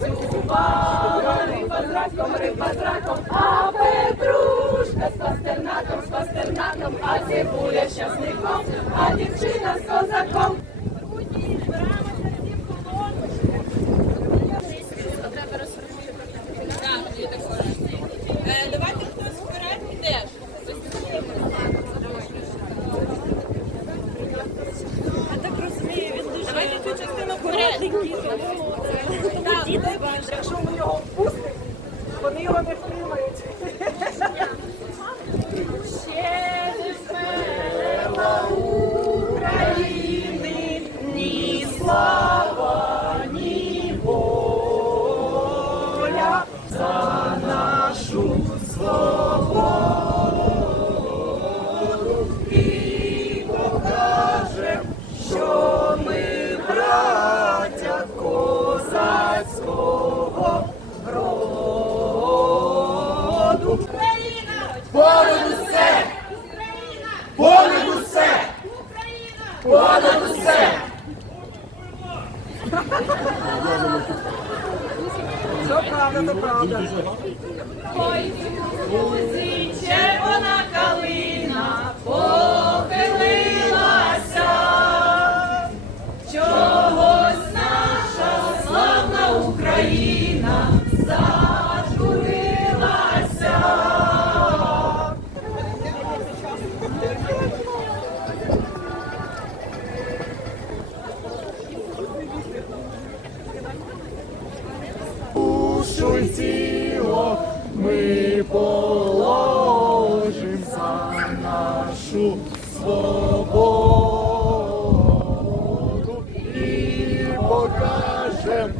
працювала, риба з раком, риба з раком, а петрушка з пастернаком, з пастернаком, а цибуля з часником, а дівчина з козаком. Давайте хтось вперед підеш. Я так розумію, він дуже Давайте цю частину коротенький. Якщо ми його впустимо, вони його не втримають. Ще не смела України, ні слава, Це правда, це правда. Ой, червона калина душу тіло ми положим за нашу свободу і покажем,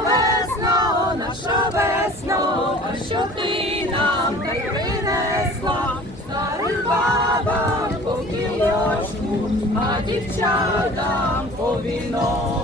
Весно, наша весно, а що ти нам не принесла? Старим бабам по кілочку, а дівчатам по віночку.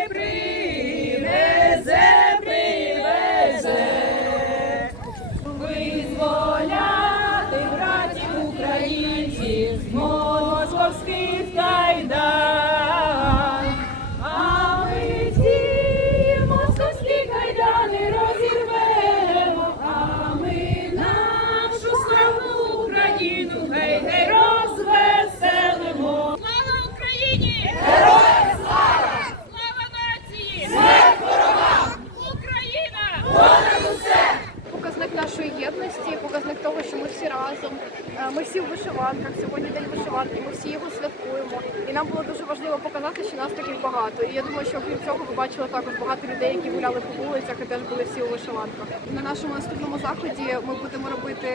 я думаю, що окрім цього ви бачили також багато людей, які гуляли по вулицях і теж були всі у вишиванках. На нашому наступному заході ми будемо робити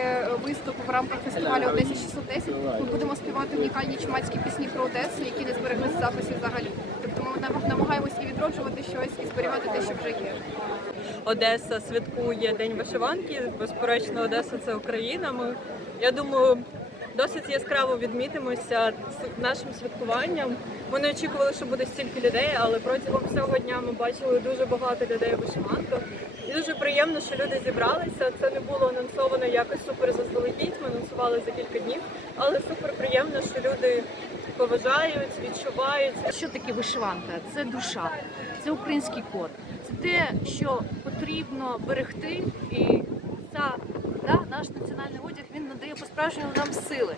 виступ в рамках фестивалю Одесі 610. Ми будемо співати унікальні чумацькі пісні про Одесу, які не збереглися з записів взагалі. Тобто ми нам- намагаємось і відроджувати щось, і зберігати те, що вже є. Одеса святкує День вишиванки. Безперечно, Одеса це Україна. Ми, я думаю, досить яскраво відмітимося нашим святкуванням. Ми не очікували, що буде стільки людей, але протягом всього дня ми бачили дуже багато людей у вишиванках. І дуже приємно, що люди зібралися. Це не було анонсовано якось супер заздалегідь. Ми анонсували за кілька днів, але супер приємно, що люди поважають, відчувають. Що таке вишиванка? Це душа, це український код, це те, що потрібно берегти, і це да, наш національний. одяг він надає по-справжньому нам сили.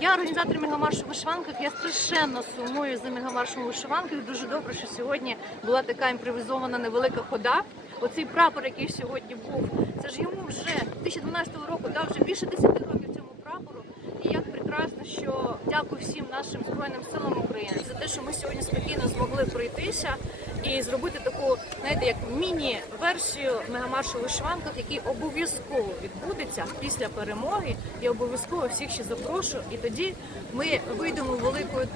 Я організатор мегамаршу вишиванках. Я страшенно сумую за мегамаршем вишиванках. Дуже добре, що сьогодні була така імпровізована невелика хода. Оцей прапор, який сьогодні був, це ж йому вже 2012 року дав вже більше 10 років цьому прапору. І як прекрасно, що дякую всім нашим збройним силам України за те, що ми сьогодні спокійно змогли пройтися і зробити таку, знаєте, як міні-версію мегамаршу у вишиванках, який обов'язково відбудеться після перемоги. І обов'язково всіх ще запрошую. І тоді ми вийдемо великою.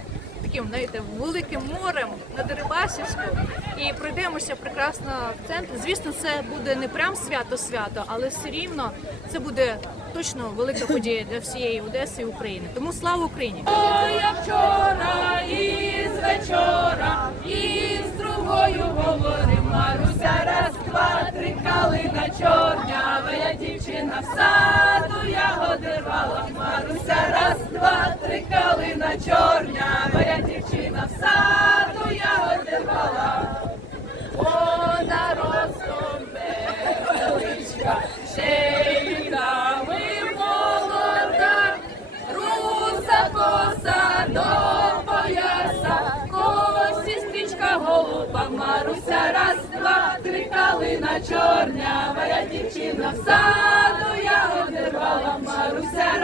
Таким, знаєте, великим морем на Дерибасівську і пройдемося прекрасно в центр. Звісно, це буде не прям свято-свято, але все рівно це буде точно велика подія для всієї Одеси і України. Тому слава Україні! я вчора і з вечора, і з говорим Маруся, раз, два, три калина чорня я дівчина в саду ягоди рвала. Маруся, раз, два, три калина чорня я дівчина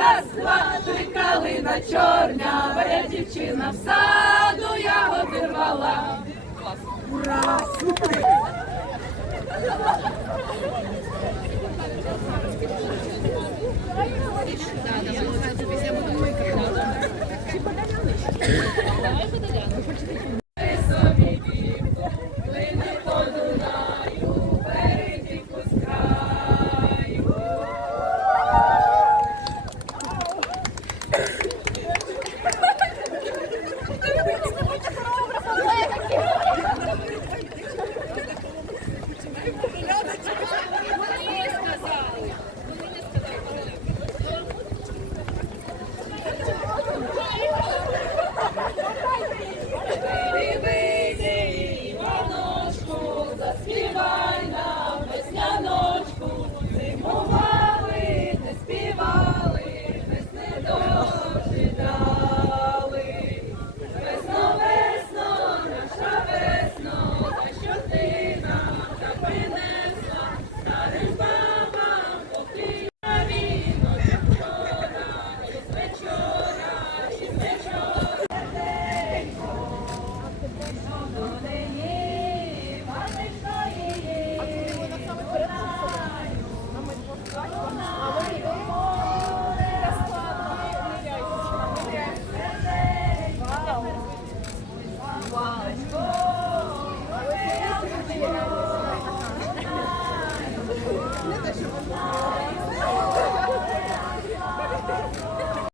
раз, два, три калина чорня, я дівчина в саду ягоди рвала. Ти